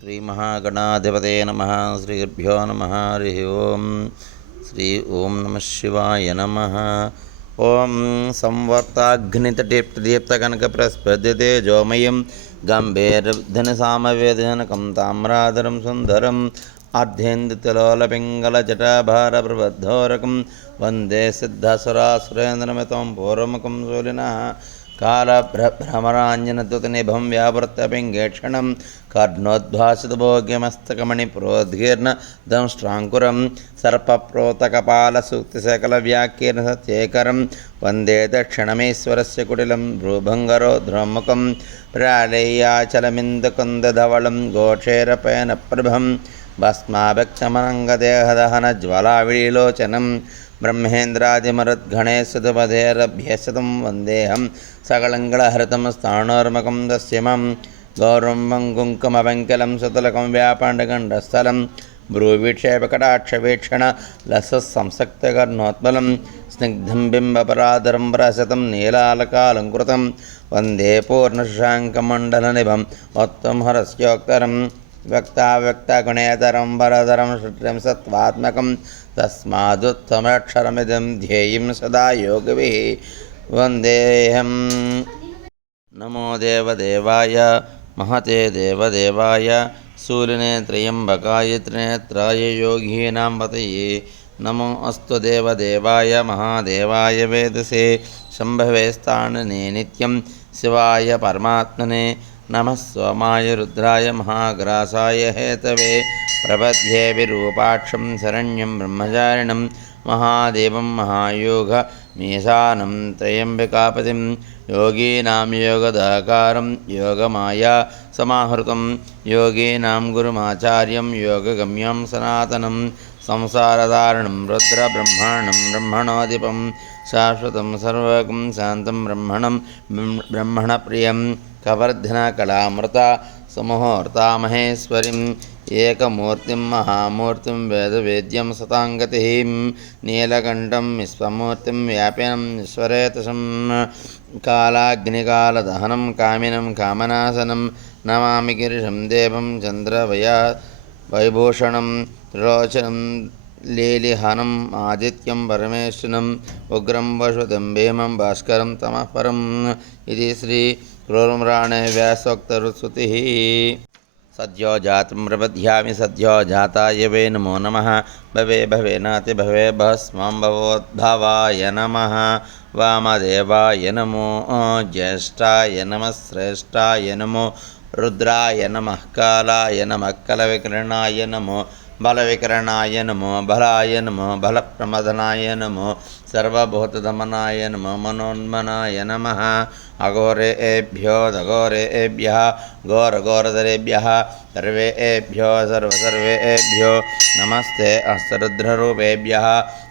श्रीमहागणाधिपते नमः। श्रीगुरुभ्यो नमः। हरिः ओं। श्री ओं नमः शिवाय नमः। ओं संवर्ताग्नितटीप्तदीप्तकनकप्रस्फुटिते जोमयं गम्भीरधनसामवेदजनकं ताम्राधरं सुन्दरम् आर्धेन्दुतिलोलपिङ्गलजटाभारप्रबद्धोरकं वन्दे सिद्धसुरासुरेन्द्रमितं पूर्वमुखं शूलिनः कालभ्रमराञ्जनद्युतनिभं व्यावृत्तपिङ्गेक्षणं कर्णोद्भासितभोग्यमस्तकमणिप्रोद्गीर्णदंष्ट्राङ्कुरं सर्पप्रोतकपालसूक्तिसकलव्याकीर्णसत्येकरं वन्दे दक्षिणमेश्वरस्य कुटिलं भ्रूभङ्गरोध्रमुखं प्रालेयाचलमिन्दुकुन्दधवलं गोक्षेरपयनप्रभं भस्माभिक्षमनङ्गदेहदहनज्वलाविलोचनं ब्रह्मेन्द्रादिमरुद्गणेशतुपधेरभ्यसतं वन्देऽहं सकलङ्गलहृतं स्थाणोर्मकं दस्यमं गौरवं कुङ्कुमपङ्कलं सुतलकं व्यापाण्डगण्डस्थलं भ्रूविक्षेपकटाक्षवीक्षण लसत्संसक्तकर्णोत्पलं स्निग्धं बिम्बपराधरं प्रसतं नीलालकालङ्कृतं वन्दे पूर्णशशाङ्कमण्डलनिभं वक्तं हरस्योक्तरं व्यक्ताव्यक्तगुणेतरं वरदरं श्रुतिं सत्त्वात्मकं तस्मादुत्तमक्षरमिदं ध्येयं सदा योगविः वन्देऽहम्। नमो देवदेवाय महते देवदेवाय शूलिने त्र्यम्बकाय त्रिनेत्राय योगीनां पतये नमो अस्तु देवदेवाय महादेवाय वेदसे शम्भवे स्थानने नित्यं शिवाय परमात्मने नमः सोमाय रुद्राय महाग्रासाय हेतवे प्रपद्ये विरूपाक्षं शरण्यं ब्रह्मचारिणं महादेवं महायोगमीशानं त्र्यम्बकापतिं योगीनां योगदाकारं योगमाया समाहृतं योगीनां गुरुमाचार्यं योगगम्यं सनातनं संसारधारणं रुद्रब्रह्मणं ब्रह्मणोऽधिपं शाश्वतं सर्वगं शान्तं ब्रह्मणप्रियं कवर्धनकलामृता समूहोर्ता महेश्वरीम् एकमूर्तिं महामूर्तिं वेदवेद्यं सताङ्गतिः नीलकण्ठं विश्वमूर्तिं व्यापिनं ईश्वरेतसं कालाग्निकालदहनं कामिनं कामनाशनं नमामि गिरिशं देवं चन्द्रवैभूषणं त्रिलोचनं लीलिहनम् आदित्यं परमेश्वरम् उग्रं वशुतं भीमं भास्करं तमः परम् इति श्री क्रूरम्राणे व्यासोक्तश्रुतिः। सद्यो जातं प्रपद्यामि सद्यो जाताय वै नमो नमः। भवे भवेनाति भवे भस्मं भवोद्भवाय नमः। वामदेवाय नमो ज्येष्ठाय नमः श्रेष्ठाय नमो रुद्राय नमः कालाय नमः कलविकरणाय नमो बलविकरणाय नमो बलाय नमो बलप्रमदनाय नमो सर्वभूतदमनाय नमो मनोन्मनाय नमः। अघोरेभ्यो दघोरेभ्यः घोरघोरधरेभ्यः सर्वेभ्यो सर्वेभ्यो नमस्ते अस्तरुद्ररूपेभ्यः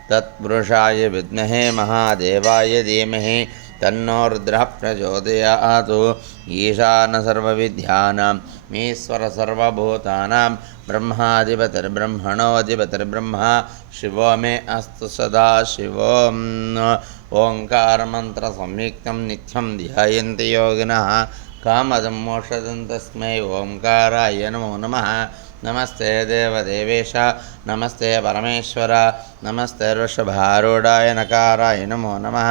तत्पुरुषाय विद्महे महादेवाय धीमहि तन्नो रुद्रः प्रचोदयात्। ईशान सर्वविद्यानाम् ईश्वर सर्वभूतानां ब्रह्माधिपतिर्ब्रह्मणोऽधिपतिर्ब्रह्मा शिवो मे अस्तु सदा शिवोम्। ओङ्कारमन्त्रसंयुक्तं नित्यं ध्यायन्ति योगिनः कामदं मोक्षदं तस्मै ओङ्काराय नमो नमः। नमस्ते देवदेवेश नमस्ते परमेश्वर नमस्ते वृषभारूढाय नकाराय नमो नमः।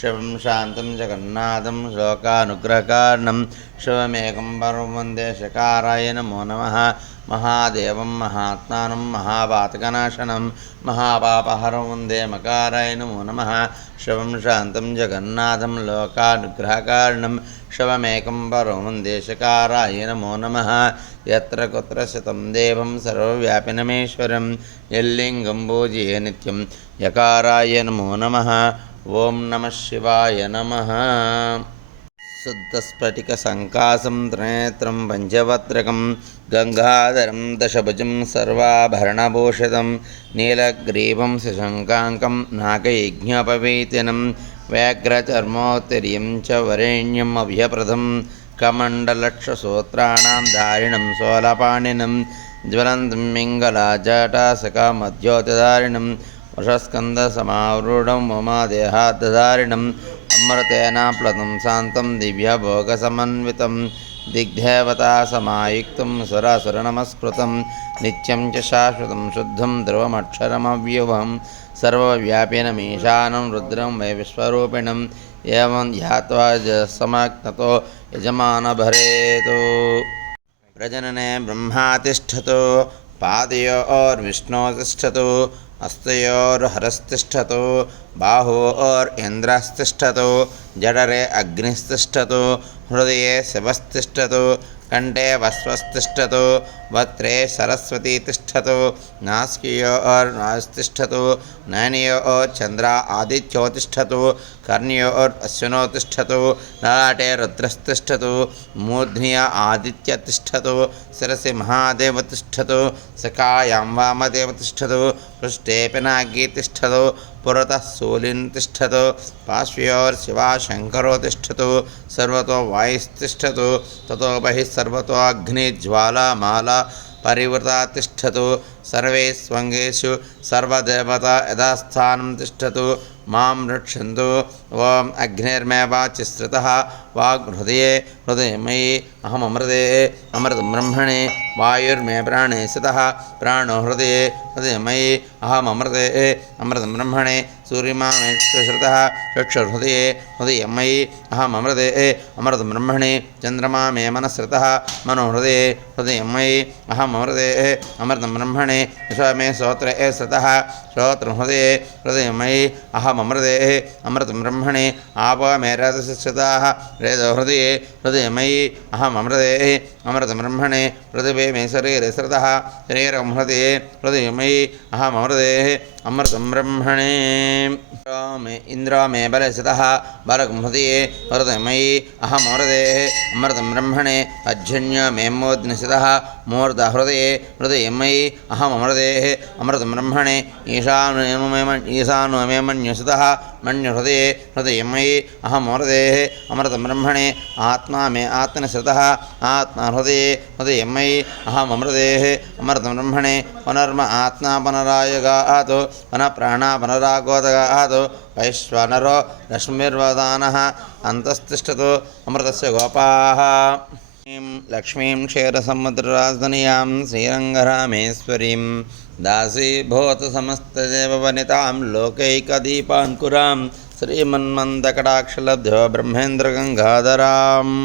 शिवं शान्तं जगन्नाथं श्लोकानुग्रहकारणं शिवमेकं परं वन्दे शकाराय नमो नमः। महादेवं महात्मानं महापातकनाशनं महापापहरं वन्दे मकाराय नमो नमः। शिवं शान्तं जगन्नाथं लोकानुग्रहकारणं शिवमेकं परं वन्दे शकाराय नमो नमः। यत्र कुत्र स्थितं देवं सर्वव्यापिनमेश्वरं यल्लिङ्गं पूजये नित्यं यकाराय नमो नमः। ओं नमः शिवाय नमः। शुद्धस्फटिकसङ्काशं त्रिनेत्रं पञ्चवक्त्रकं गङ्गाधरं दशभुजं सर्वाभरणभूषितं नीलग्रीवं शशाङ्कां नागयज्ञोपवीतिनं व्याघ्रचर्मोत्तरीयं च वरेण्यम् अभयप्रदं कमण्डलक्षसूत्राणां धारिणं शूलपाणिनं ज्वलन्तं पिङ्गलाजटासकमध्योतिधारिणं वशस्कन्धसमारूढं उमादेहाद्धारिणम् अमृतेन प्लुतं शान्तं दिव्यभोगसमन्वितं दिग्देवतासमायुक्तं सुरासुरनमस्कृतं नित्यं च शाश्वतं शुद्धं ध्रुवमक्षरमव्यवं सर्वव्यापिनमीशानं रुद्रं वै विश्वरूपिणम् एवं ध्यात्वा समाक्ततो यजमानभरेतो प्रजनने ब्रह्मा तिष्ठतो पादयोर्विष्णो तिष्ठतो हस्तयोर्हरस्तिष्ठतो बाहोरिन्द्रस्तिष्ठतो जठरे अग्निस्तिष्ठतो हृदये शिवस्तिष्ठतो कंठे वस्वस्तिष्ठतो वक्त्रे सरस्वती तिष्ठतो नासिकयोर्नास्तिष्ठतो नयनयोर्चन्द्र आदित्यो तिष्ठतो कर्णयोरश्विनो तिष्ठतो ललाटे रुद्रस्तिष्ठतो मूर्ध्नि आदित्य तिष्ठतो शिरसि महादेव तिष्ठतो सखायां वामदेव तिष्ठतो पृष्ठे पिनाकी तिष्ठतो पुरतः सूलिन् तिष्ठतो पार्श्वयोर्शिवा शङ्करो तिष्ठतो सर्वतो वायुस्तिष्ठतो ततो बहिः सर्वतो अग्निज्वालामाला परिवृता तिष्ठतो सर्वे स्वङ्गेषु सर्वदेवता यथास्थानं तिष्ठतु मां रक्षन्तु ॐ अग्निर्मे वाचिस्रतः वाग्हृदये हृदयमयि अहममृते अमृतं ब्रह्मणे वायुर्मे प्राणे स्थितः प्राणो हृदये हृदयमयि अहममृते अमृतं ब्रह्मणे सूर्यमा मे श्रुतः चक्षुर्हृदये हृदयमयि अहममृते अमृतं ब्रह्मणे चन्द्रमा मे मनस्सृतः मनोहृदये हृदयमयि अहममृते अमृतं ब्रह्मणे विश्व मे श्रोत्रे स्थितः श्रोत्रहृदये हृदयमयि अहममृते अमृतं ब्रह्मणे आपो मे रथस्य स्थिताः रेदो हृदये हृदयमयि अहममृते अमृतं ब्रह्मणे पृथिवी मे शरीरे स्थितः शरीरं हृदये हृदयमयि अहममृते अमृतं ब्रह्मणे इंद्रो मे बले स्थितः बलगं हृदये हृदयमयि अहममृते अमृतं ब्रह्मणे अज्जन्यो मे मूर्ध्नि स्थितः मूर्धा हृदये हृदयमयि अहममृते अमृतं ब्रह्मणे ईशानो मे मन्यो स्थितः मन्युहृदये हृदयमयि अहममृते अमृतं ब्रह्मणे आत्मा मे आत्मनि स्थितः आत्मा हृदये हृदयमयि अहममृते अमृतं ब्रह्मणे पुनर्म आत्मा पुनरायुगातो पुनः प्राणा पुनरागोदगातो वैश्वानरो रश्मिर्वदानः अन्तस्तिष्ठतो अमृतस्य गोपाः लक्ष्मीं क्षीरसमुद्रराजधान्यां श्रीरङ्गरामेश्वरीं दासीभूतसमस्तदेववनितां लोकैकदीपाङ्कुरां श्रीमन्मन्दकटाक्षलब्धो ब्रह्मेन्द्रगङ्गाधराम्